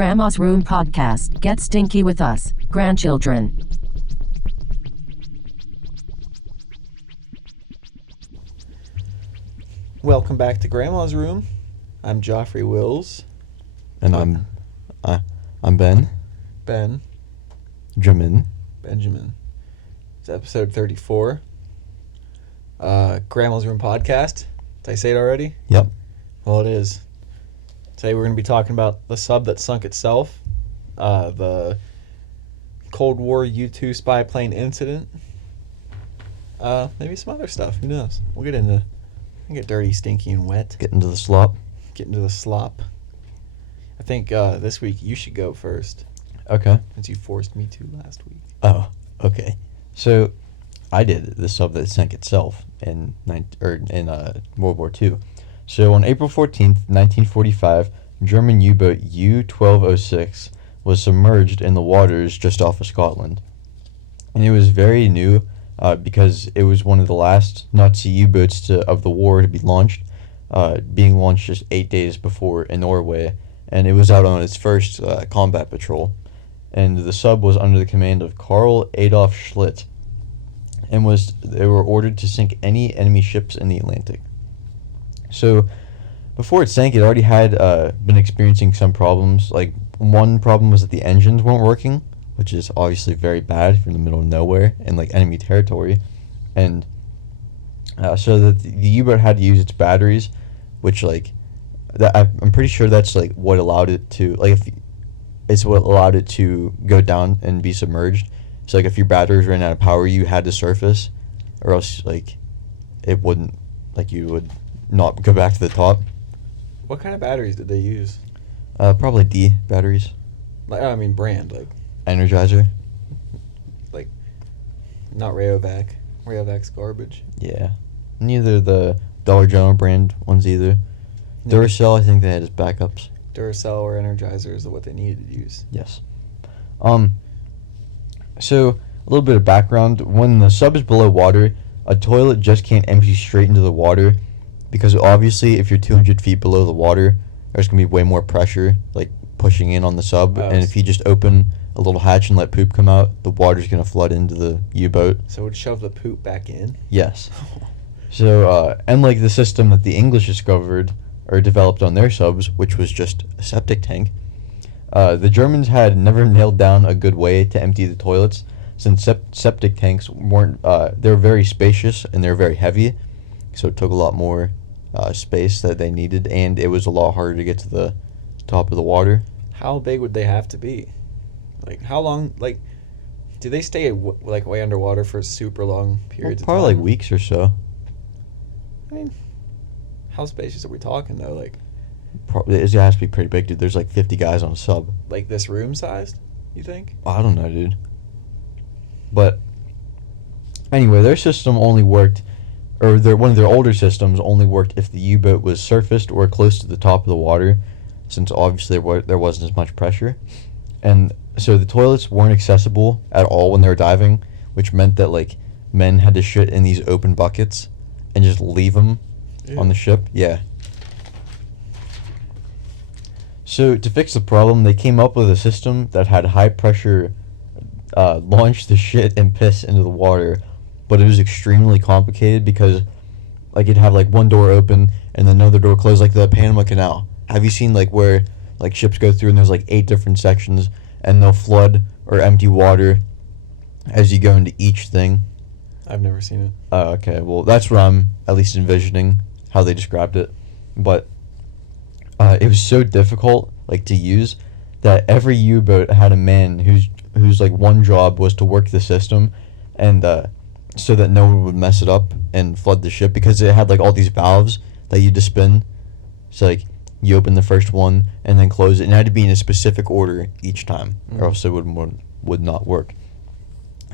Grandma's Room Podcast. Get stinky with us, grandchildren. Welcome back to Grandma's Room. I'm Joffrey Wills. And I'm Ben. Ben. Benjamin. It's episode 34. Grandma's Room Podcast. Did I say it already? Yep. Well, it is. Today we're going to be talking about the sub that sunk itself, the Cold War U-2 spy plane incident, maybe some other stuff. Who knows? We'll get dirty, stinky, and wet. Get into the slop. Get into the slop. I think this week you should go first. Okay. Since you forced me to last week. Oh, okay. So, I did the sub that sank itself in World War II. So, on April 14th, 1945, German U-boat U-1206 was submerged in the waters just off of Scotland. And it was very new because it was one of the last Nazi U-boats of the war to be launched, being launched just 8 days before in Norway, and it was out on its first combat patrol. And the sub was under the command of Karl Adolf Schlitt, and they were ordered to sink any enemy ships in the Atlantic. So, before it sank, it already had been experiencing some problems. Like, one problem was that the engines weren't working, which is obviously very bad if you're in the middle of nowhere in, like, enemy territory. And so that the U-boat had to use its batteries, which, like, I'm pretty sure that's, like, what allowed it to, like, it's what allowed it to go down and be submerged. So, like, if your batteries ran out of power, you had to surface, or else, like, it wouldn't, like, you would not go back to the top. What kind of batteries did they use? Probably D batteries. Like, I mean, brand, like Energizer. Like, not Rayovac. Rayovac's garbage. Yeah. Neither the Dollar General brand ones either. No. Duracell, I think they had as backups. Duracell or Energizer is what they needed to use. Yes. So, a little bit of background. When the sub is below water, a toilet just can't empty straight into the water, because obviously if you're 200 feet below the water, there's going to be way more pressure, like, pushing in on the sub. And if you just open a little hatch and let poop come out, the water's going to flood into the U-boat. So it would shove the poop back in? Yes. So, unlike the system that the English discovered or developed on their subs, which was just a septic tank, the Germans had never nailed down a good way to empty the toilets, since septic tanks weren't, they were very spacious and they're very heavy, so it took a lot more space that they needed, and it was a lot harder to get to the top of the water. How big would they have to be? Like, how long, like, do they stay, like, way underwater for super long periods of time? Probably like weeks or so. I mean, how spacious are we talking, though? Like, It has to be pretty big, dude. There's like 50 guys on a sub. like this room sized, you think? I don't know, dude. But anyway, their system only worked, or one of their older systems only worked if the U-boat was surfaced or close to the top of the water, since obviously there wasn't as much pressure. And so the toilets weren't accessible at all when they were diving, which meant that, like, men had to shit in these open buckets and just leave them on the ship. Yeah. So to fix the problem, they came up with a system that had high pressure launch the shit and piss into the water, but it was extremely complicated because, like, it'd have, like, one door open and then another door closed, like the Panama Canal. Have you seen, like, where, like, ships go through and there's, like, 8 different sections and they'll flood or empty water as you go into each thing? I've never seen it. Oh, okay. Well, that's what I'm at least envisioning, how they described it. But it was so difficult, like, to use, that every U-boat had a man whose like one job was to work the system, and so that no one would mess it up and flood the ship, because it had, like, all these valves that you just spin. So, like, you open the first one and then close it, and it had to be in a specific order each time, or else it would not work.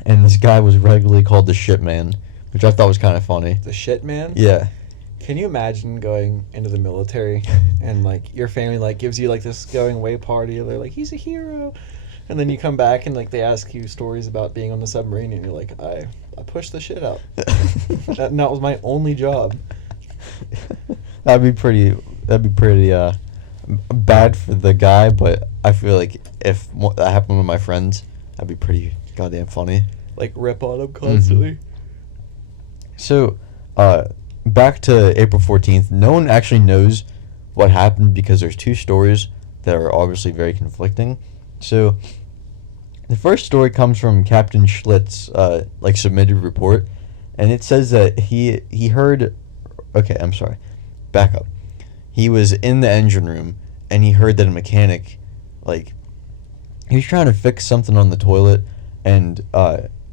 And this guy was regularly called the shit man, which I thought was kind of funny. The shit man? Yeah. Can you imagine going into the military and, like, your family, like, gives you, like, this going away party, and they're like, he's a hero, and then you come back and, like, they ask you stories about being on the submarine, and you're like, I pushed the shit out. that was my only job. That'd be pretty bad for the guy, but I feel like if that happened with my friends, that'd be pretty goddamn funny. Like rip on him constantly. So, back to April 14th. No one actually knows what happened because there's two stories that are obviously very conflicting. So, the first story comes from Captain Schlitt's submitted report, and it says that he heard. Okay, I'm sorry. Back up. He was in the engine room and he heard that a mechanic, he was trying to fix something on the toilet, and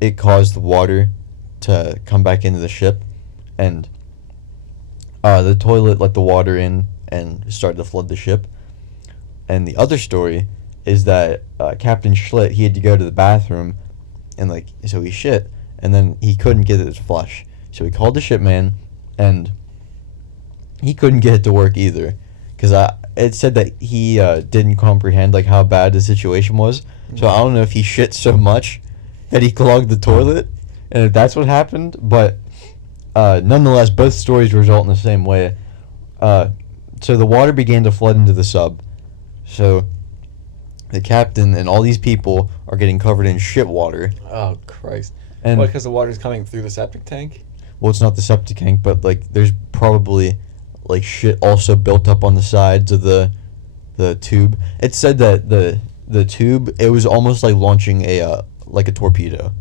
it caused the water to come back into the ship, and the toilet let the water in and started to flood the ship. And the other story is that Captain Schlitt, he had to go to the bathroom, and so he shit, and then he couldn't get it to flush, so he called the shipman, and he couldn't get it to work either, because it said that he didn't comprehend how bad the situation was. So I don't know if he shit so much that he clogged the toilet, and if that's what happened. But nonetheless, both stories result in the same way. So the water began to flood into the sub. So the captain and all these people are getting covered in shit water. Oh Christ! And what? Because the water's coming through the septic tank? Well, it's not the septic tank, but there's probably shit also built up on the sides of the tube. It said that the tube, it was almost like launching a torpedo.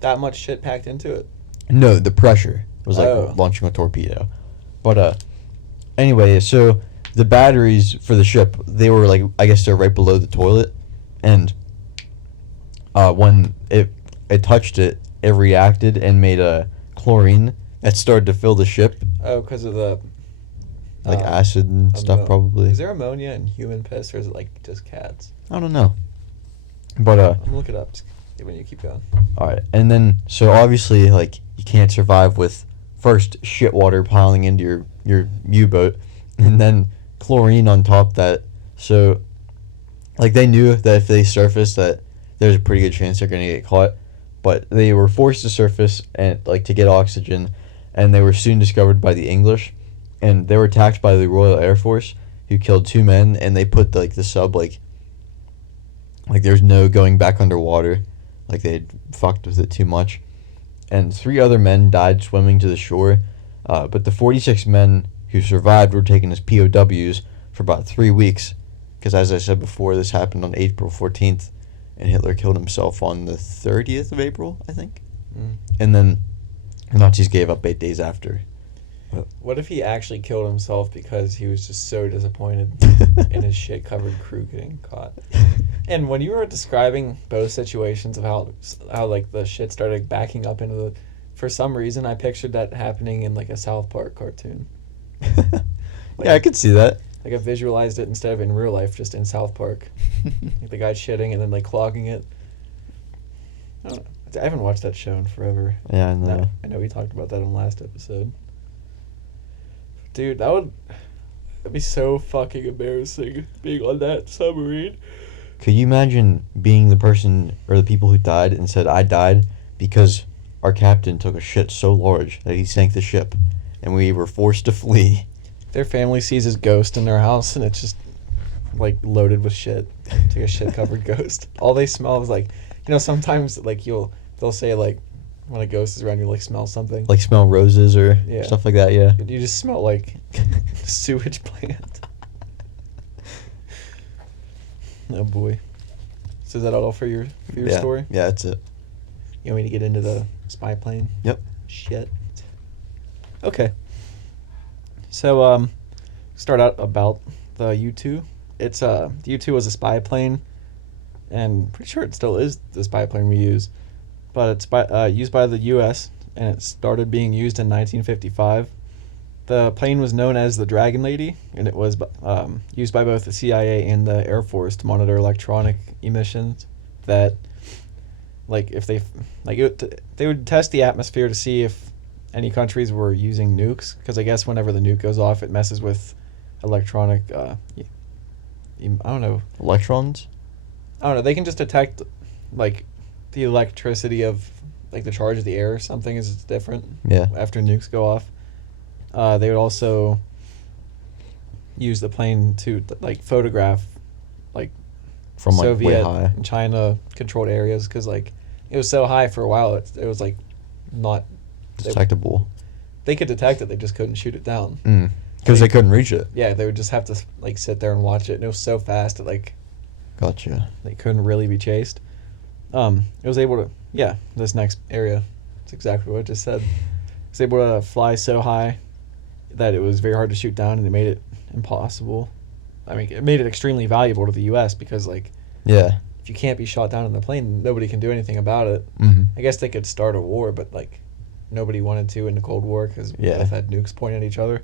That much shit packed into it? No, the pressure was launching a torpedo. But anyway, so the batteries for the ship, they were I guess they're right below the toilet, and when it touched it, it reacted and made a chlorine that started to fill the ship. Oh, because of the acid and stuff, probably. Is there ammonia in human piss, or is it just cats? I don't know. But I'm gonna look it up when you keep going. Alright, and then so obviously you can't survive with first shit water piling into your U-boat, and then chlorine on top of that. So they knew that if they surfaced, that there's a pretty good chance they're gonna get caught. But they were forced to surface and to get oxygen, and they were soon discovered by the English, and they were attacked by the Royal Air Force, who killed 2 men, and they put the sub there's no going back underwater, they'd fucked with it too much, and 3 other men died swimming to the shore, but the 46 men who survived were taken as POWs for about 3 weeks, because as I said before, this happened on April 14th, and Hitler killed himself on the 30th of April, I think, and then the Nazis gave up 8 days after. What if he actually killed himself because he was just so disappointed in his shit-covered crew getting caught? And when you were describing both situations of how the shit started backing up into the... For some reason, I pictured that happening in a South Park cartoon. Yeah, I could see that. I visualized it instead of in real life, just in South Park. The guy shitting and then clogging it. I don't know. I haven't watched that show in forever. Yeah, I know. I know we talked about that in the last episode. Dude, that'd be so fucking embarrassing, being on that submarine. Could you imagine being the person or the people who died and said, I died because our captain took a shit so large that he sank the ship, and we were forced to flee? Their family sees his ghost in their house, and it's just loaded with shit. It's a shit-covered ghost. All they smell is sometimes they'll say when a ghost is around, you smell something. Smell roses or stuff like that, yeah. You just smell sewage plant. Oh boy. So is that all for your story? Yeah, that's it. You want me to get into the spy plane? Yep. Shit. Okay. So start out about the U-2. It's the U-2 was a spy plane, and pretty sure it still is the spy plane we use. But it's used by the U.S., and it started being used in 1955. The plane was known as the Dragon Lady, and it was used by both the CIA and the Air Force to monitor electronic emissions. That, if they would test the atmosphere to see if any countries were using nukes, because I guess whenever the nuke goes off, it messes with electronic. I don't know. Electrons? I don't know. They can just detect the electricity of the charge of the air or something is different. Yeah. After nukes go off, they would also used the plane to like photograph like From like way Soviet high. and China controlled areas because like it was so high for a while. It was like not Detectable. they could detect it. They just couldn't shoot it down. Because they couldn't reach it. Yeah, they would just have to like sit there and watch it. And it was so fast that like Gotcha. they couldn't really be chased. It was able to this next area. It's exactly what I just said. It was able to fly so high that it was very hard to shoot down, and it made it impossible. I mean, it made it extremely valuable to the U.S. because like Yeah. if you can't be shot down in the plane, nobody can do anything about it. I guess they could start a war, but like nobody wanted to in the Cold War because we both had nukes pointed at each other.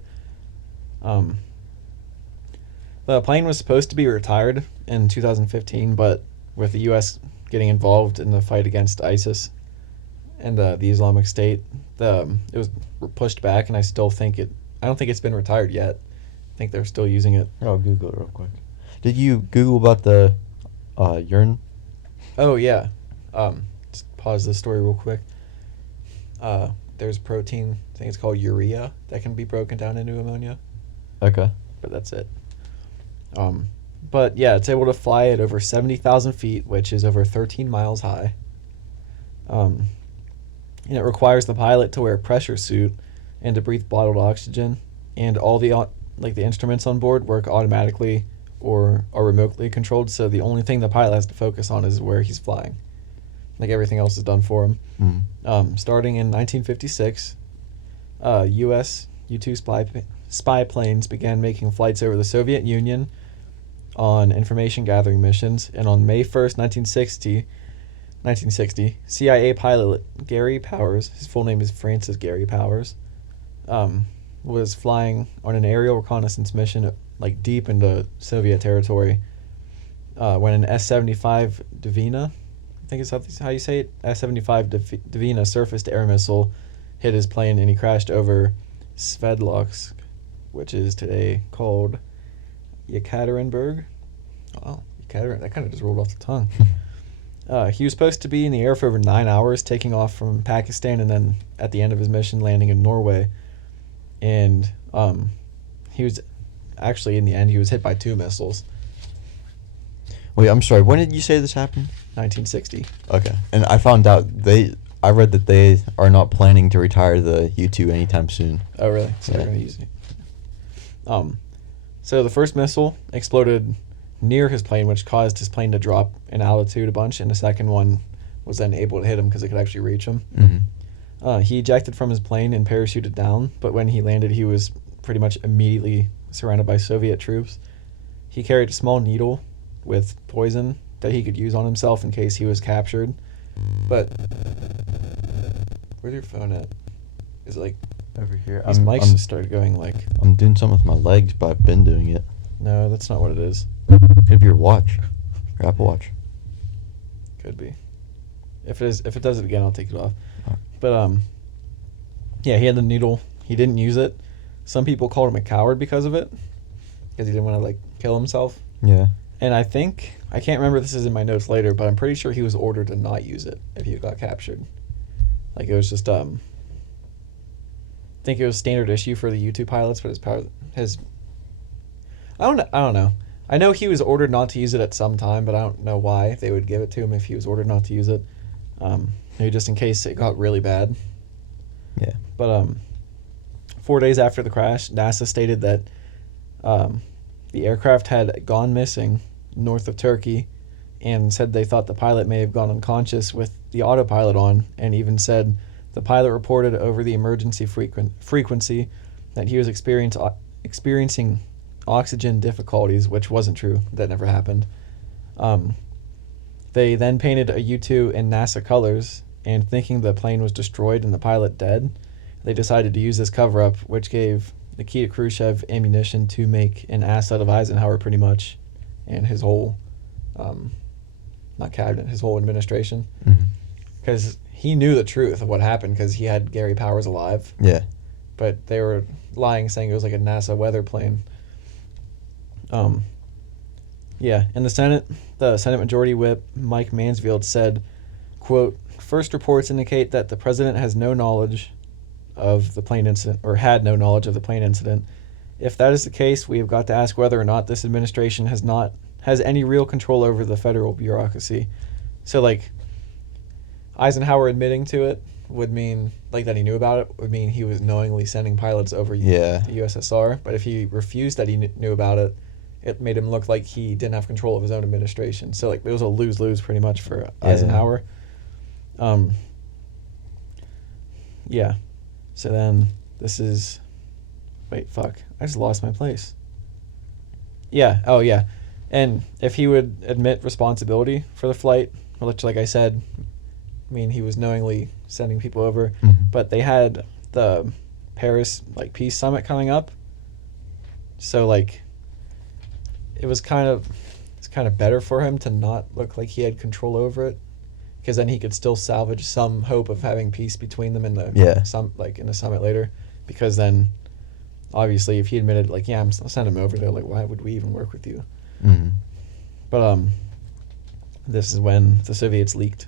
The plane was supposed to be retired in 2015, but with the U.S. getting involved in the fight against ISIS and the Islamic State, it was pushed back, and I don't think it's been retired yet. I think they're still using it. I'll Google it real quick. Did you Google about the urine? Oh yeah. Just pause this story real quick. There's protein, I think it's called urea, that can be broken down into ammonia. Okay. But that's it. But yeah, it's able to fly at over 70,000 feet, which is over 13 miles high. And it requires the pilot to wear a pressure suit and to breathe bottled oxygen, and all the the instruments on board work automatically or are remotely controlled, so the only thing the pilot has to focus on is where he's flying. Like everything else is done for him. Starting in 1956, U.S. U-2 spy planes began making flights over the Soviet Union on information gathering missions, and on May 1st, 1960, CIA pilot Gary Powers, his full name is Francis Gary Powers, was flying on an aerial reconnaissance mission like deep into Soviet territory when an S-75 Dvina, I think is how you say it, S-75 Dvina surfaced air missile hit his plane, and he crashed over Sverdlovsk, which is today called Yekaterinburg. Oh, Yekaterinburg, that kind of just rolled off the tongue. He was supposed to be in the air for over 9 hours, taking off from Pakistan, and then at the end of his mission landing in Norway. And he was actually, in the end, he was hit by 2 missiles. Wait, I'm sorry. When did you say this happened? 1960. Okay. And I found out I read that they are not planning to retire the U-2 anytime soon. Oh, really? So they're going to use it. So the first missile exploded near his plane, which caused his plane to drop in altitude a bunch, and the second one was then able to hit him because it could actually reach him. He ejected from his plane and parachuted down, but when he landed, he was pretty much immediately surrounded by Soviet troops. He carried a small needle with poison that he could use on himself in case he was captured. But where's your phone at? Is it like Over here. these mics just started going like... I'm doing something with my legs, but I've been doing it. No, that's not what it is. Could be your watch. Your Apple Watch. Could be. If it does it again, I'll take it off. Oh. But yeah, he had the needle. He didn't use it. Some people called him a coward because of it, because he didn't want to like kill himself. Yeah. And I can't remember if this is in my notes later, but I'm pretty sure he was ordered to not use it if he got captured. Like it was just I think it was standard issue for the U-2 pilots, but I don't know. I know he was ordered not to use it at some time, but I don't know why they would give it to him if he was ordered not to use it. Maybe just in case it got really bad. Yeah. But 4 days after the crash, NASA stated that the aircraft had gone missing north of Turkey, and said they thought the pilot may have gone unconscious with the autopilot on, and even said the pilot reported over the emergency frequency that he was experiencing oxygen difficulties, which wasn't true. That never happened. They then painted a U-2 in NASA colors, and thinking the plane was destroyed and the pilot dead, they decided to use this cover-up, which gave Nikita Khrushchev ammunition to make an ass out of Eisenhower pretty much, and his whole, not cabinet, his whole administration. Because he knew the truth of what happened because he had Gary Powers alive. Yeah. But they were lying, saying it was like a NASA weather plane. Yeah, in the Senate Majority Whip Mike Mansfield said, quote, "First reports indicate that the president has no knowledge of the plane incident, or had no knowledge of the plane incident. If that is the case, we have got to ask whether or not this administration has any real control over the federal bureaucracy. So, like, Eisenhower admitting to it would mean, like, that he knew about it would mean he was knowingly sending pilots over the USSR. But if he refused that he knew about it, it made him look like he didn't have control of his own administration. So, like, it was a lose-lose pretty much for Eisenhower. Yeah. So then this is... Wait, fuck. I just lost my place. Yeah. Oh, yeah. And if he would admit responsibility for the flight, which, like I said, I mean, he was knowingly sending people over, but they had the Paris, like, peace summit coming up. So, like, it's kind of better for him to not look like he had control over it, because then he could still salvage some hope of having peace between them in the in the summit later. Because then, obviously, if he admitted, like, yeah, I'll send him over there, like, why would we even work with you? But this is when the Soviets leaked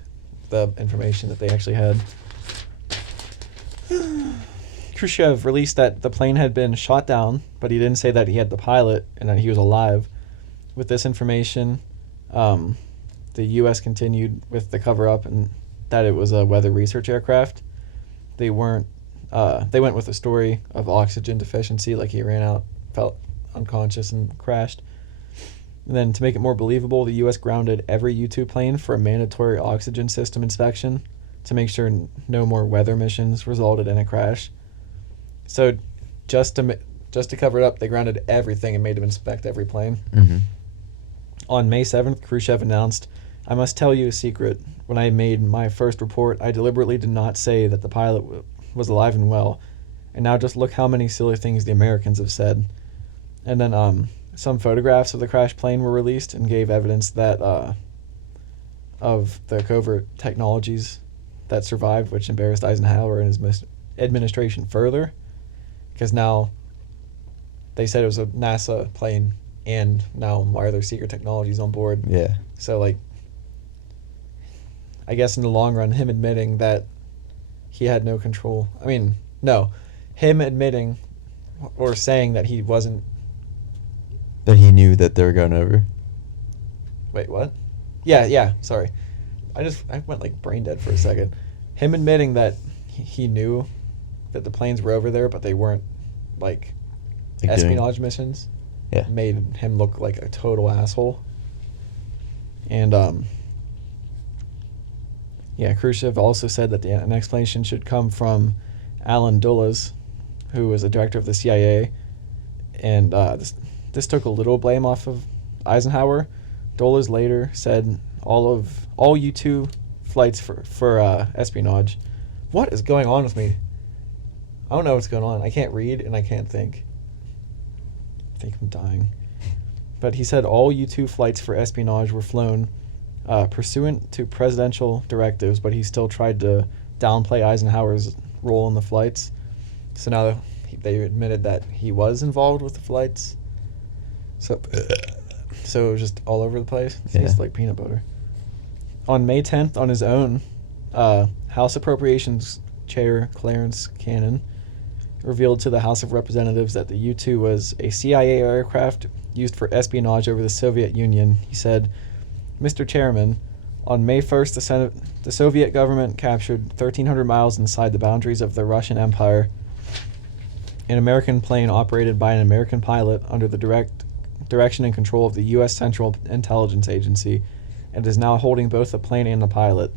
the information that they actually had. Khrushchev released that the plane had been shot down, but he didn't say that he had the pilot and that he was alive. With this information, the U.S. continued with the cover-up and that it was a weather research aircraft. They went with a story of oxygen deficiency, like he ran out, felt unconscious, and crashed. And then to make it more believable, the U.S. grounded every U-2 plane for a mandatory oxygen system inspection to make sure no more weather missions resulted in a crash. So just to cover it up, they grounded everything and made them inspect every plane. On May 7th, Khrushchev announced, "I must tell you a secret. When I made my first report, I deliberately did not say that the pilot was alive and well. And now just look how many silly things the Americans have said." And then some photographs of the crashed plane were released and gave evidence that of the covert technologies that survived, which embarrassed Eisenhower and his administration further, because now they said it was a NASA plane, and now why are there secret technologies on board? Yeah. So, like, I guess in the long run, him admitting that he had no control. I mean, no, him admitting or saying that he wasn't. That he knew that they were going over. Wait, what? Yeah, sorry. I went, like, brain dead for a second. Him admitting that he knew that the planes were over there, but they weren't, like espionage missions. Yeah. Made him look like a total asshole. And, Khrushchev also said that an explanation should come from Alan Dulles, who was a director of the CIA. And this took a little blame off of Eisenhower. Dulles later said all U-2 flights for espionage. What is going on with me? I don't know what's going on. I can't read and I can't think. I think I'm dying. But he said all U-2 flights for espionage were flown pursuant to presidential directives, but he still tried to downplay Eisenhower's role in the flights. So now they admitted that he was involved with the flights. So it was just all over the place. It tastes like peanut butter. On May 10th, on his own, House Appropriations Chair Clarence Cannon revealed to the House of Representatives that the U-2 was a CIA aircraft used for espionage over the Soviet Union. He said, "Mr. Chairman, on May 1st, the Soviet government captured 1,300 miles inside the boundaries of the Russian Empire an American plane operated by an American pilot under the direction and control of the U.S. Central Intelligence Agency, and is now holding both the plane and the pilot.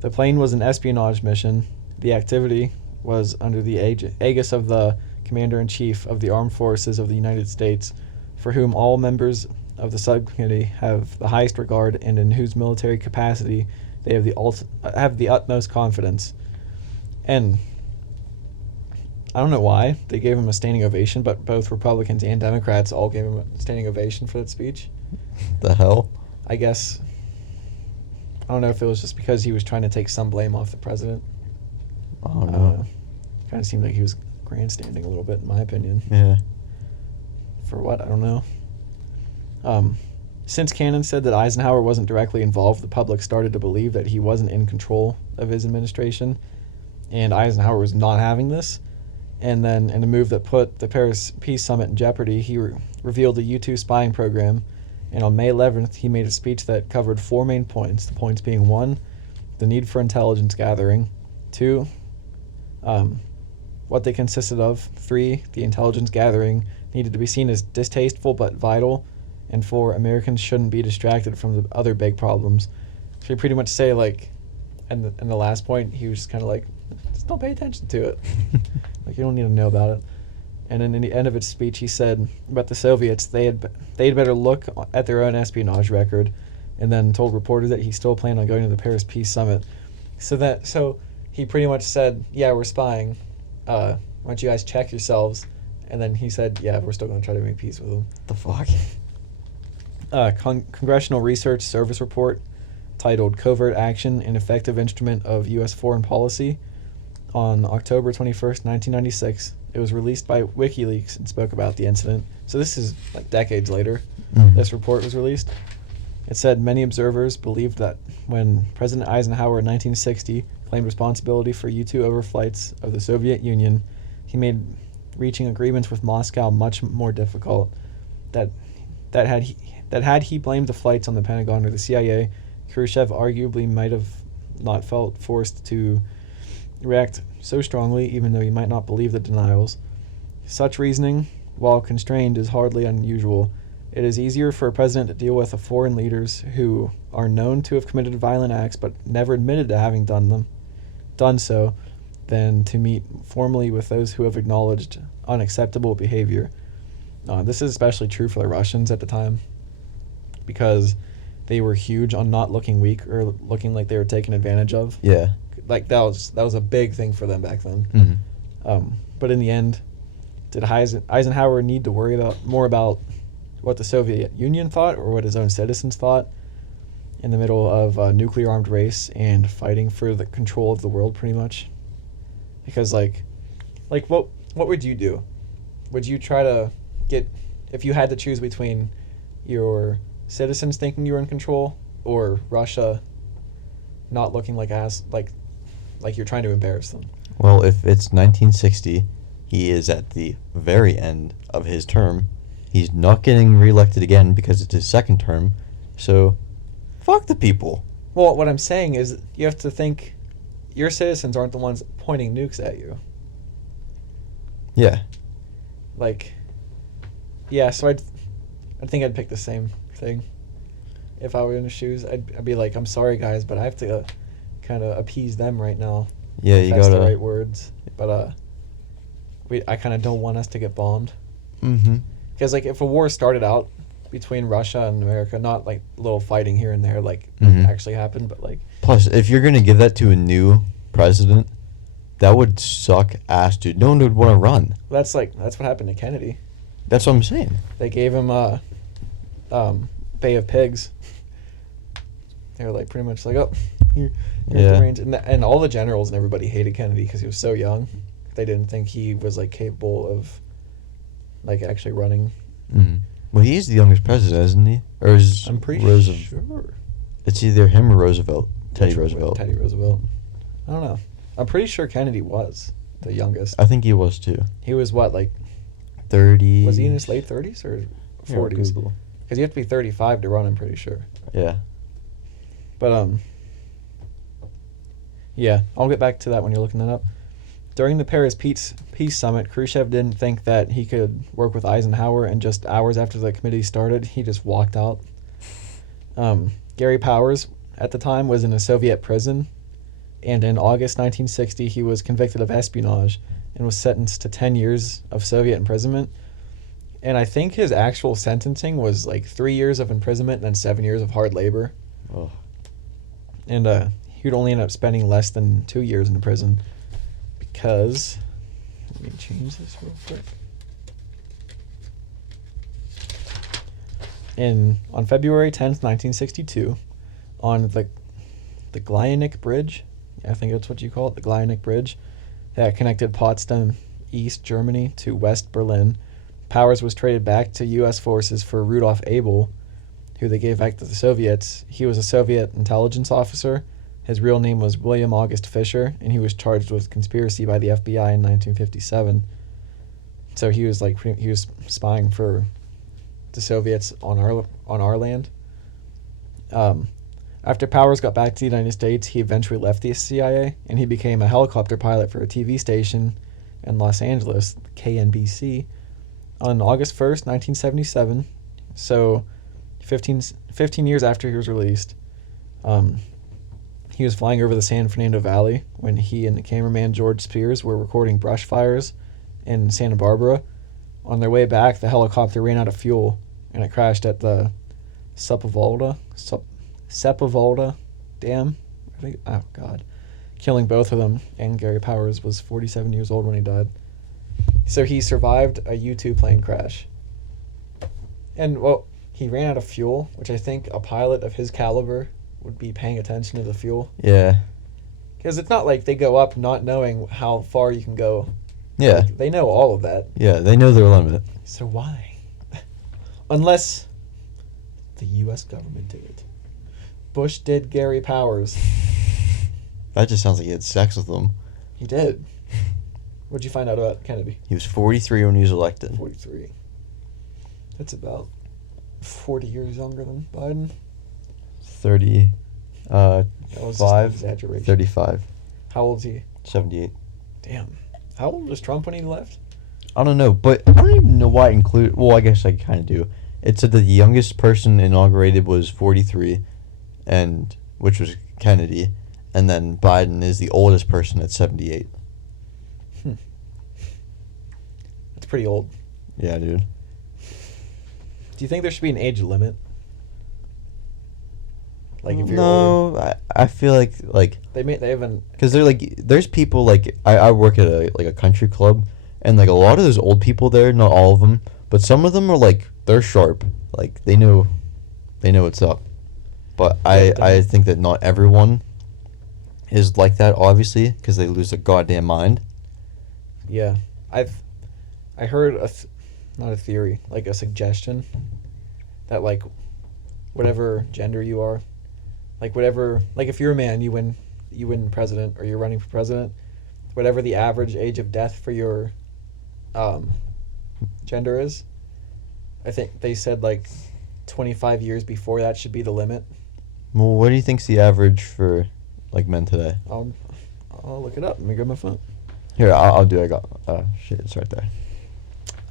The plane was an espionage mission. The activity was under the aegis of the Commander-in-Chief of the Armed Forces of the United States, for whom all members of the subcommittee have the highest regard and in whose military capacity they have the utmost confidence." And I don't know why they gave him a standing ovation, but both Republicans and Democrats all gave him a standing ovation for that speech. The hell? I guess. I don't know if it was just because he was trying to take some blame off the president. Oh, no. Kind of seemed like he was grandstanding a little bit, in my opinion. Yeah. For what? I don't know. Since Cannon said that Eisenhower wasn't directly involved, the public started to believe that he wasn't in control of his administration, and Eisenhower was not having this. And then, in a move that put the Paris Peace Summit in jeopardy, he revealed the U-2 spying program. And on May 11th, he made a speech that covered 4 main points. The points being 1, the need for intelligence gathering. 2, what they consisted of. 3, the intelligence gathering needed to be seen as distasteful but vital. And 4, Americans shouldn't be distracted from the other big problems. So he pretty much say, like, in the last point, he was just kind of like, just don't pay attention to it. Like, you don't need to know about it. And then in the end of his speech, he said about the Soviets, they'd better look at their own espionage record, and then told reporters that he still planned on going to the Paris Peace Summit. So he pretty much said, yeah, we're spying. Why don't you guys check yourselves? And then he said, yeah, we're still going to try to make peace with them. The fuck? Congressional Research Service report titled Covert Action, an Effective Instrument of U.S. Foreign Policy, on October 21st, 1996. It was released by WikiLeaks and spoke about the incident. So this is like decades later. This report was released. It said many observers believed that when President Eisenhower in 1960 claimed responsibility for U-2 overflights of the Soviet Union, he made reaching agreements with Moscow much more difficult. That had he blamed the flights on the Pentagon or the CIA, Khrushchev arguably might have not felt forced to react so strongly, even though he might not believe the denials. Such reasoning, while constrained, is hardly unusual. It is easier for a president to deal with foreign leaders who are known to have committed violent acts but never admitted to having done so, than to meet formally with those who have acknowledged unacceptable behavior. This is especially true for the Russians at the time, because they were huge on not looking weak or looking like they were taken advantage of. Yeah. Like that was a big thing for them back then. But in the end, did Eisenhower need to worry more about what the Soviet Union thought or what his own citizens thought in the middle of a nuclear armed race and fighting for the control of the world, pretty much? Because like what would you do? Would you try to get, if you had to choose between your citizens thinking you were in control or Russia not looking like you're trying to embarrass them? Well, if it's 1960, he is at the very end of his term. He's not getting reelected again because it's his second term. So, fuck the people. Well, what I'm saying is you have to think your citizens aren't the ones pointing nukes at you. Yeah. So I think I'd pick the same thing. If I were in his shoes, I'd be like, I'm sorry, guys, but I have to kind of appease them right now. Yeah, if you that's gotta. the right words. But I kind of don't want us to get bombed. Mm-hmm. Because if a war started out between Russia and America, not like little fighting here and there, actually happened, but Plus, if you're gonna give that to a new president, that would suck ass, dude. No one would want to run. That's what happened to Kennedy. That's what I'm saying. They gave him Bay of Pigs. They were pretty much oh, here's the reins. And all the generals and everybody hated Kennedy because he was so young. They didn't think he was capable of actually running. Mm-hmm. Well, he's the youngest president, isn't he? Or is I'm pretty sure. It's either him or Roosevelt. Teddy Roosevelt. Teddy Roosevelt. I don't know. I'm pretty sure Kennedy was the youngest. I think he was too. He was what, 30? Was he in his late 30s or 40s? Because you have to be 35 to run, I'm pretty sure. Yeah. But, yeah, I'll get back to that when you're looking that up. During the Paris Peace Summit, Khrushchev didn't think that he could work with Eisenhower, and just hours after the committee started, he just walked out. Gary Powers, at the time, was in a Soviet prison, and in August 1960, he was convicted of espionage and was sentenced to 10 years of Soviet imprisonment. And I think his actual sentencing was 3 years of imprisonment and then 7 years of hard labor. Oh. And he would only end up spending less than 2 years in prison because, let me change this real quick. On February 10th, 1962, on the Gleinik Bridge, I think that's what you call it, the Gleinik Bridge, that connected Potsdam, East Germany, to West Berlin, Powers was traded back to U.S. forces for Rudolf Abel, who they gave back to the Soviets. He was a Soviet intelligence officer His real name was William August Fisher, and he was charged with conspiracy by the FBI in 1957. So he was spying for the Soviets on our land. After Powers got back to the United States, he eventually left the CIA, and he became a helicopter pilot for a TV station in Los Angeles, KNBC, on August 1st, 1977. So 15 years after he was released, he was flying over the San Fernando Valley when he and the cameraman George Spears were recording brush fires in Santa Barbara. On their way back, the helicopter ran out of fuel, and it crashed at the Sepulveda Dam. Killing both of them. And Gary Powers was 47 years old when he died. So he survived a U-2 plane crash. And, well, he ran out of fuel, which I think a pilot of his caliber would be paying attention to the fuel. Yeah. Because it's not like they go up not knowing how far you can go. Yeah. Like, they know all of that. Yeah, they know their limit. So why? Unless the U.S. government did it. Bush did Gary Powers. That just sounds like he had sex with them. He did. What'd you find out about Kennedy? He was 43 when he was elected. 43. That's about 40 years younger than Biden. 30. That was just an 5. exaggeration. 35. How old is he? 78. Damn. How old was Trump when he left? I don't know, but I don't even know why it included. Well, I guess I kind of do. It said that the youngest person inaugurated was 43, and which was Kennedy, and then Biden is the oldest person at 78. That's pretty old. Yeah, dude. Do you think there should be an age limit? Like if you're older? No, I feel like They haven't. because they're like there's people like I work at a country club, and like a lot of those old people there, not all of them, but some of them are like they're sharp, like they know what's up. But I think that not everyone is like that, obviously, because they lose their goddamn mind. Yeah, I heard not a theory, like a suggestion that like whatever gender you are, like whatever, like if you're a man, you win president, or you're running for president, whatever the average age of death for your gender is, I think they said like 25 years before that should be the limit. Well, what do you think's the average for like men today? I'll look it up. Let me grab my phone. Here, I'll do. I got. Shit, it's right there.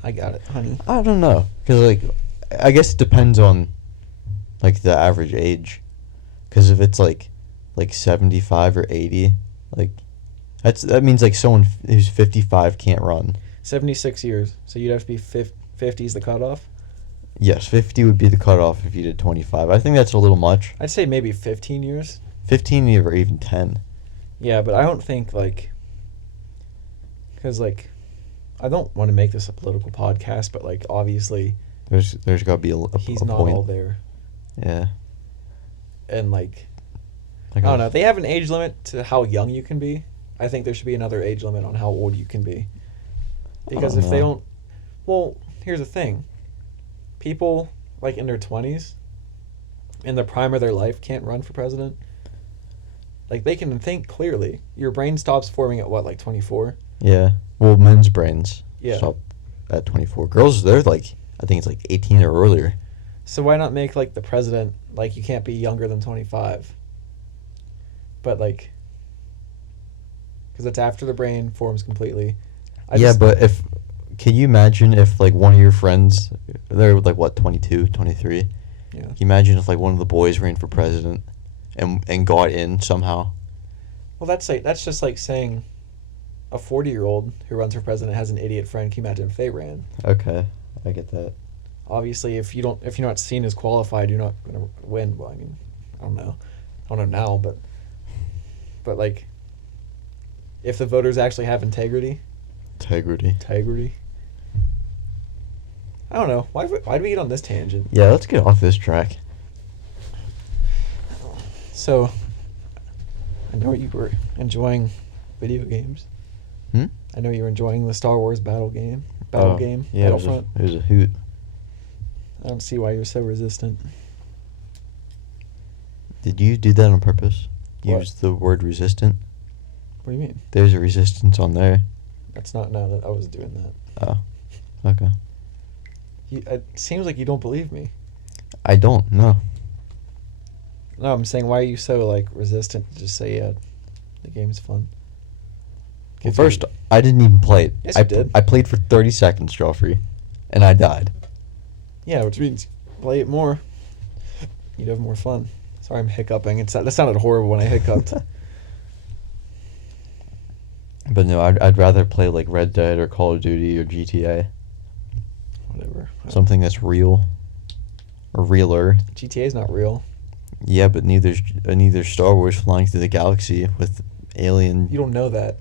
I got it, honey. I don't know, cause like, I guess it depends on, like the average age, cause if it's like 75 or 80, like, that means like someone who's 55 can't run. 76 years. So you'd have to be 50 is the cutoff. Yes, 50 would be the cutoff if you did 25. I think that's a little much. I'd say maybe 15 years. 15 or even 10. Yeah, but I don't think like, because like, I don't want to make this a political podcast, but like obviously There's got to be a he's a not point. all there, Yeah. and like I don't know. They have an age limit to how young you can be. I think there should be another age limit on how old you can be. Because if they don't, well, here's the thing. People like in their 20s, in the prime of their life, can't run for president. Like they can think clearly. Your brain stops forming at what, like 24? Yeah. Well, men's brains Yeah. stop at 24. Girls, they're like, I think it's like 18 or earlier. So why not make like the president, like you can't be younger than 25? But like, because that's after the brain forms completely. But can you imagine if like one of your friends, they're like what, 22, 23? Yeah. Can you imagine if like one of the boys ran for president and got in somehow? Well, that's just like saying a 40-year-old who runs for president has an idiot friend. Can you imagine if they ran? Okay, I get that. Obviously, if you're not seen as qualified, you're not gonna win. Well, I mean, I don't know now, but like, if the voters actually have integrity. I don't know. Why do we get on this tangent? Yeah, let's get off this track. So, I know you were enjoying video games. I know you were enjoying the Star Wars battle game. Yeah, Battlefront. it was a hoot. I don't see why you're so resistant. Did you do that on purpose? use the word resistant. What do you mean? There's a resistance on there. That's not. No, that I was doing that. Oh, okay. It seems like you don't believe me. I don't know. No, I'm saying, why are you so like resistant to just say the game's fun? Well, first, I didn't even play it. Yes, you did. I played for 30 seconds, Joffrey, and I died. Yeah, which means play it more. You'd have more fun. Sorry, I'm hiccuping. That sounded horrible when I hiccuped. But no, I'd rather play like Red Dead or Call of Duty or GTA. Whatever. Something that's real. Or realer. GTA's not real. Yeah, but neither Star Wars flying through the galaxy with alien. You don't know that.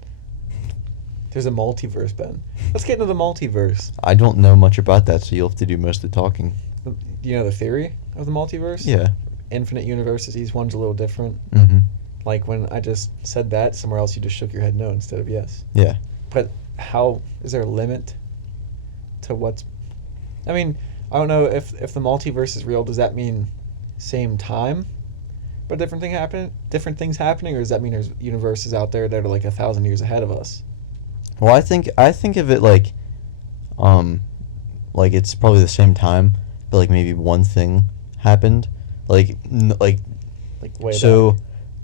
There's a multiverse, Ben. Let's get into the multiverse. I don't know much about that, so you'll have to do most of the talking. Do you know the theory of the multiverse? Yeah. Infinite universes, each one's a little different. Mm-hmm. Like when I just said that, somewhere else you just shook your head no instead of yes. Yeah. But how is there a limit to what's... I mean, I don't know if the multiverse is real, does that mean same time, but different things happening, or does that mean there's universes out there that are like 1,000 years ahead of us? Well, I think of it like it's probably the same time, but like maybe one thing happened, like way so, back.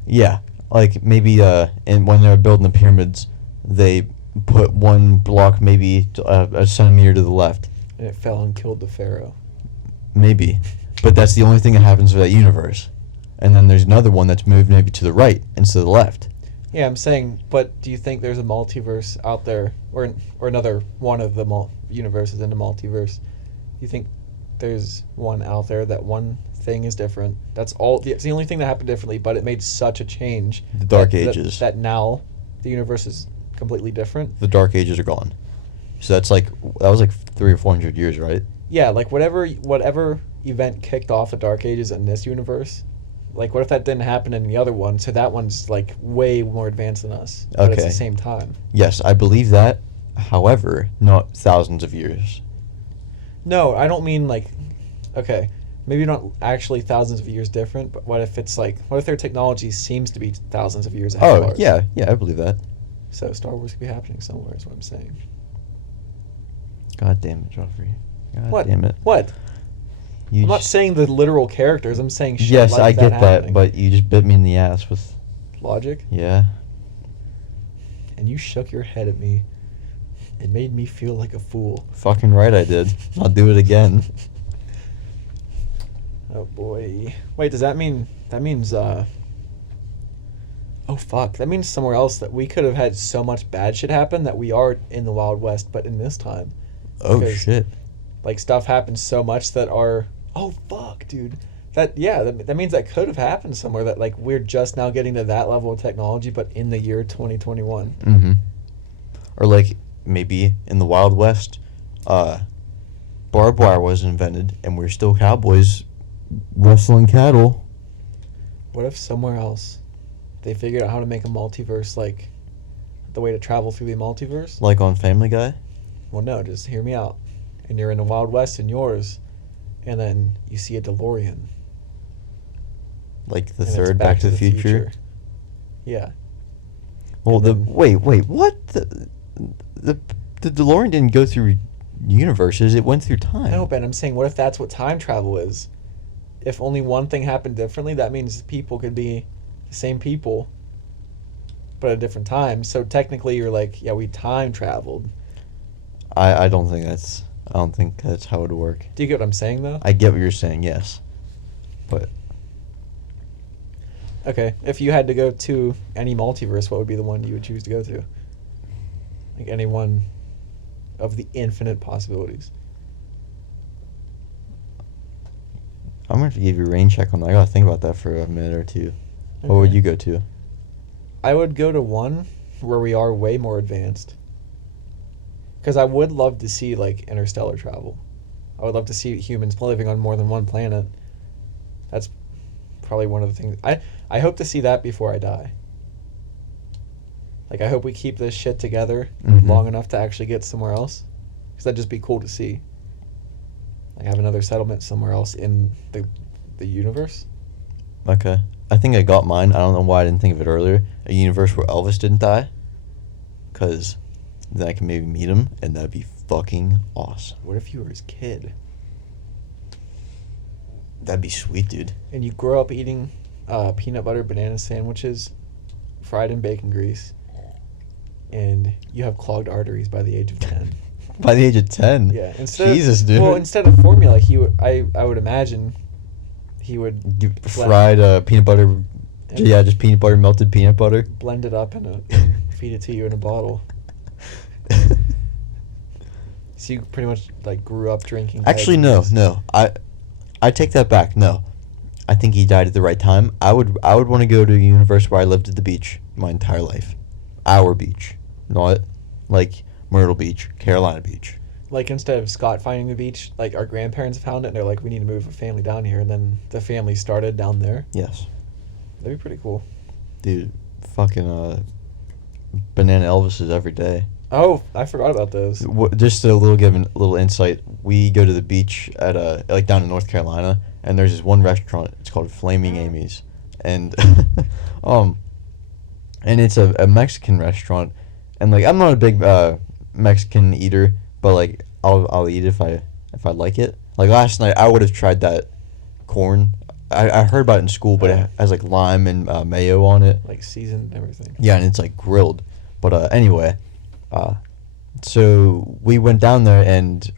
yeah, like maybe and when they were building the pyramids, they put one block maybe a centimeter to the left. And it fell and killed the pharaoh. Maybe, but that's the only thing that happens with that universe, and then there's another one that's moved maybe to the right instead of the left. Yeah, I'm saying, but do you think there's a multiverse out there, or another one of the universes in the multiverse? Do you think there's one out there that one thing is different? It's the only thing that happened differently, but it made such a change. The Dark Ages. That now the universe is completely different. The Dark Ages are gone. So that was like 300 or 400 years, right? Yeah, like whatever event kicked off the Dark Ages in this universe, like what if that didn't happen in the other one? So that one's like way more advanced than us, but it's Okay. the same time. Yes, I believe that. However, not thousands of years. No, I don't mean like, okay, maybe not actually thousands of years different, but what if their technology seems to be thousands of years ahead of Oh, ours? yeah, I believe that. So Star Wars could be happening somewhere is what I'm saying. God damn it, Joffrey. God What? damn it. What? You I'm not just- saying the literal characters, I'm saying shit Yes, like I get that, happening. but you just bit me in the ass with... Logic? Yeah. And you shook your head at me. It made me feel like a fool. Fucking right I did. I'll do it again. Oh boy. Wait, does that mean... That means, Oh fuck. That means somewhere else that we could have had so much bad shit happen that we are in the Wild West, but in this time. Oh, Because, shit. Like, stuff happens so much that are... Oh fuck, dude. That means that could have happened somewhere, that, like, we're just now getting to that level of technology, but in the year 2021. Mm-hmm. Or, like, maybe in the Wild West, barbed wire was invented, and we're still cowboys rustling cattle. What if somewhere else they figured out how to make a multiverse, like, the way to travel through the multiverse? Like on Family Guy? Well, no, just hear me out. And you're in the Wild West in yours, and then you see a DeLorean. Like the and it's third Back to the Future? Yeah. Well, And wait, what? The DeLorean didn't go through universes, it went through time. No, Ben, I'm saying, what if that's what time travel is? If only one thing happened differently, that means people could be the same people, but at a different time. So technically, you're like, yeah, we time traveled. I don't think that's how it would work. Do you get what I'm saying, though? I get what you're saying, yes. But Okay, if you had to go to any multiverse, what would be the one you would choose to go to? Like any one of the infinite possibilities. I'm going to give you a rain check on that. I got to think about that for a minute or two. What would Okay. you go to? I would go to one where we are way more advanced. Because I would love to see, like, interstellar travel. I would love to see humans living on more than one planet. That's probably one of the things. I hope to see that before I die. Like, I hope we keep this shit together Mhm. long enough to actually get somewhere else. Because that'd just be cool to see. Like, have another settlement somewhere else in the universe. Okay. I think I got mine. I don't know why I didn't think of it earlier. A universe where Elvis didn't die. Because then I can maybe meet him, and that'd be fucking awesome. What if you were his kid? That'd be sweet, dude. And you grow up eating peanut butter banana sandwiches fried in bacon grease, and you have clogged arteries by the age of 10. By the age of 10? Yeah. Jesus, dude. Well, instead of formula, I would imagine he would Fried peanut butter. Yeah, just peanut butter, melted peanut butter. blend it up and feed it to you in a bottle. So you pretty much like grew up drinking. Actually, no. I take that back. No, I think he died at the right time. I would want to go to a universe where I lived at the beach my entire life. Our beach, not like Myrtle Beach, Carolina Beach. Like instead of Scott finding the beach, like our grandparents found it and they're like, we need to move a family down here, and then the family started down there. Yes. That'd be pretty cool. Dude, fucking banana Elvises every day. Oh, I forgot about those. Just a little insight. We go to the beach at like down in North Carolina, and there's this one restaurant. It's called Flaming Amy's, and and it's a Mexican restaurant, and like I'm not a big Mexican eater, but like I'll eat it if I like it. Like last night, I would have tried that corn. I heard about it in school, but it has like lime and mayo on it. Like seasoned and everything. Yeah, and it's like grilled. But anyway, so we went down there,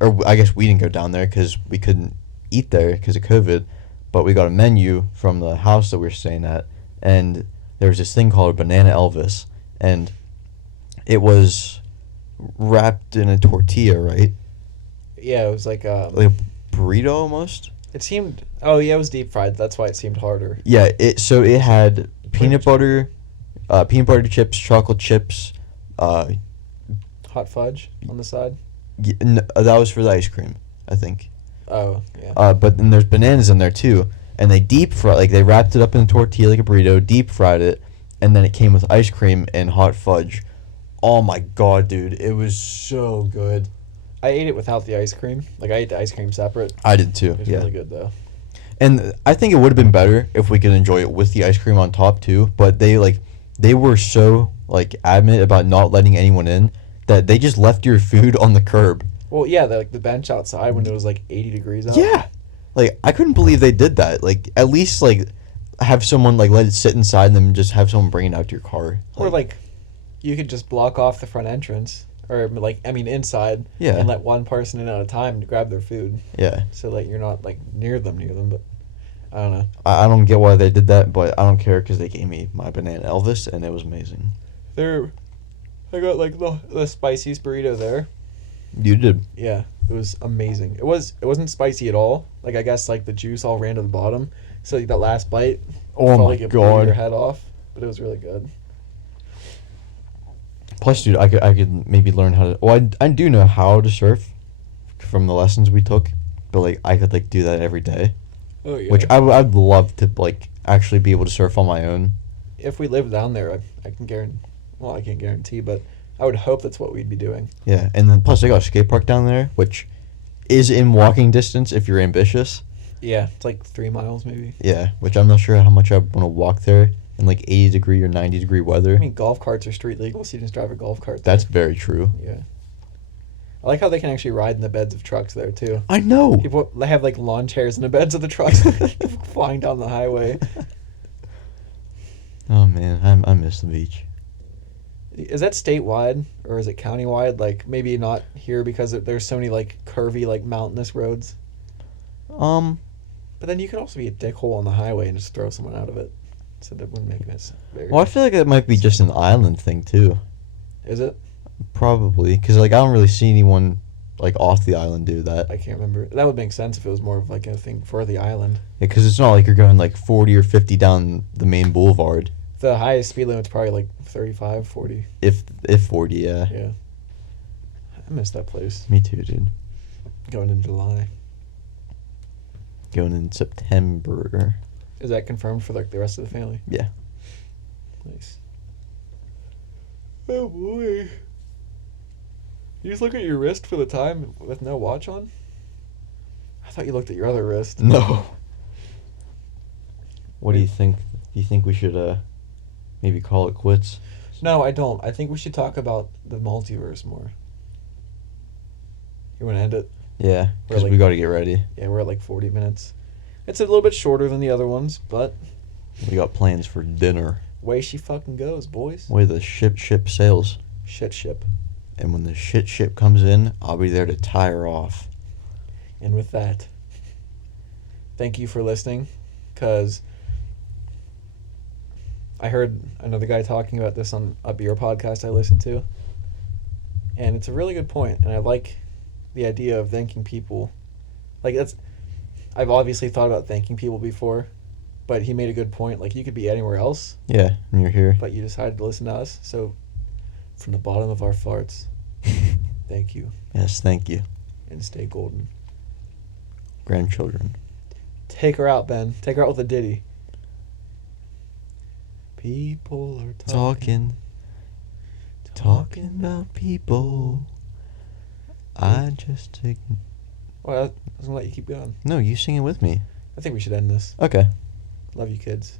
or I guess we didn't go down there because we couldn't eat there because of COVID. But we got a menu from the house that we were staying at, and there was this thing called a banana Elvis, and it was wrapped in a tortilla, right? Yeah, it was like Like a burrito almost. it seemed. Oh yeah, it was deep fried. That's why it seemed harder. Yeah, it had peanut butter chips, chocolate chips, Hot fudge on the side. that was for the ice cream, I think. Oh yeah. But then there's bananas in there too, and they they wrapped it up in a tortilla like a burrito, deep fried it, and then it came with ice cream and hot fudge. Oh my god, dude, it was so good. I ate it without the ice cream. Like I ate the ice cream separate. I did too. It was Yeah. really good though. And I think it would have been better if we could enjoy it with the ice cream on top too. But they were so like adamant about not letting anyone in that they just left your food on the curb. Well, yeah, the bench outside when it was like 80 degrees out. Yeah, like I couldn't believe they did that. Like at least like have someone like let it sit inside and then just have someone bring it out to your car. Or like, you could just block off the front entrance, or like inside. Yeah. And let one person in at a time to grab their food. Yeah. So like you're not like near them, but I don't know. I don't get why they did that, but I don't care because they gave me my banana Elvis and it was amazing. I got like the spiciest burrito there. You did. Yeah, it was amazing. It wasn't spicy at all. Like I guess like the juice all ran to the bottom, so like that last bite. Oh felt my like it blew god. your head off, but it was really good. Plus, dude, I could maybe learn how to. Well, I do know how to surf from the lessons we took, but like I could like do that every day, Oh yeah. which I'd love to like actually be able to surf on my own. If we lived down there, I can guarantee. Well, I can't guarantee, but I would hope that's what we'd be doing. Yeah, and then plus I got a skate park down there, which is in walking distance if you're ambitious. Yeah, it's like 3 miles maybe. Yeah, which I'm not sure how much I want to walk there in like 80 degree or 90 degree weather. I mean, golf carts are street legal, so you just drive a golf cart there. That's very true. Yeah. I like how they can actually ride in the beds of trucks there too. I know. People, they have like lawn chairs in the beds of the trucks flying down the highway. Oh man, I miss the beach. Is that statewide or is it countywide? Like maybe not here because there's so many like curvy like mountainous roads. But then you could also be a dickhole on the highway and just throw someone out of it. So that wouldn't make this very. Well, I feel like that might be just an island thing too. Is it? Probably, because like I don't really see anyone like off the island do that. I can't remember. That would make sense if it was more of like a thing for the island. Because it's not like you're going like 40 or 50 down the main boulevard. The highest speed limit's probably like 35, 40. If 40, yeah. Yeah. I miss that place. Me too, dude. Going in July. Going in September. Is that confirmed for like the rest of the family? Yeah. Nice. Oh boy. You just look at your wrist for the time with no watch on? I thought you looked at your other wrist. No. What do you think You think we should maybe call it quits? No, I don't. I think we should talk about the multiverse more. You want to end it? Yeah, because like- we got to get ready. Yeah, we're at like 40 minutes. It's a little bit shorter than the other ones, but We got plans for dinner. way she fucking goes, boys. Way the ship sails. Shit ship. And when the ship comes in, I'll be there to tie her off. And with that, thank you for listening, because I heard another guy talking about this on a beer podcast I listened to, and it's a really good point, and I like the idea of thanking people. Like, I've obviously thought about thanking people before, but he made a good point. Like, you could be anywhere else, Yeah, and you're here. but you decided to listen to us, so from the bottom of our farts, thank you, Yes, thank you. and stay golden. Grandchildren. Take her out, Ben. Take her out with a ditty. People are talking. Talking about people. I just Well, I was gonna let you keep going. No, you sing it with me. I think we should end this. Okay. Love you, kids.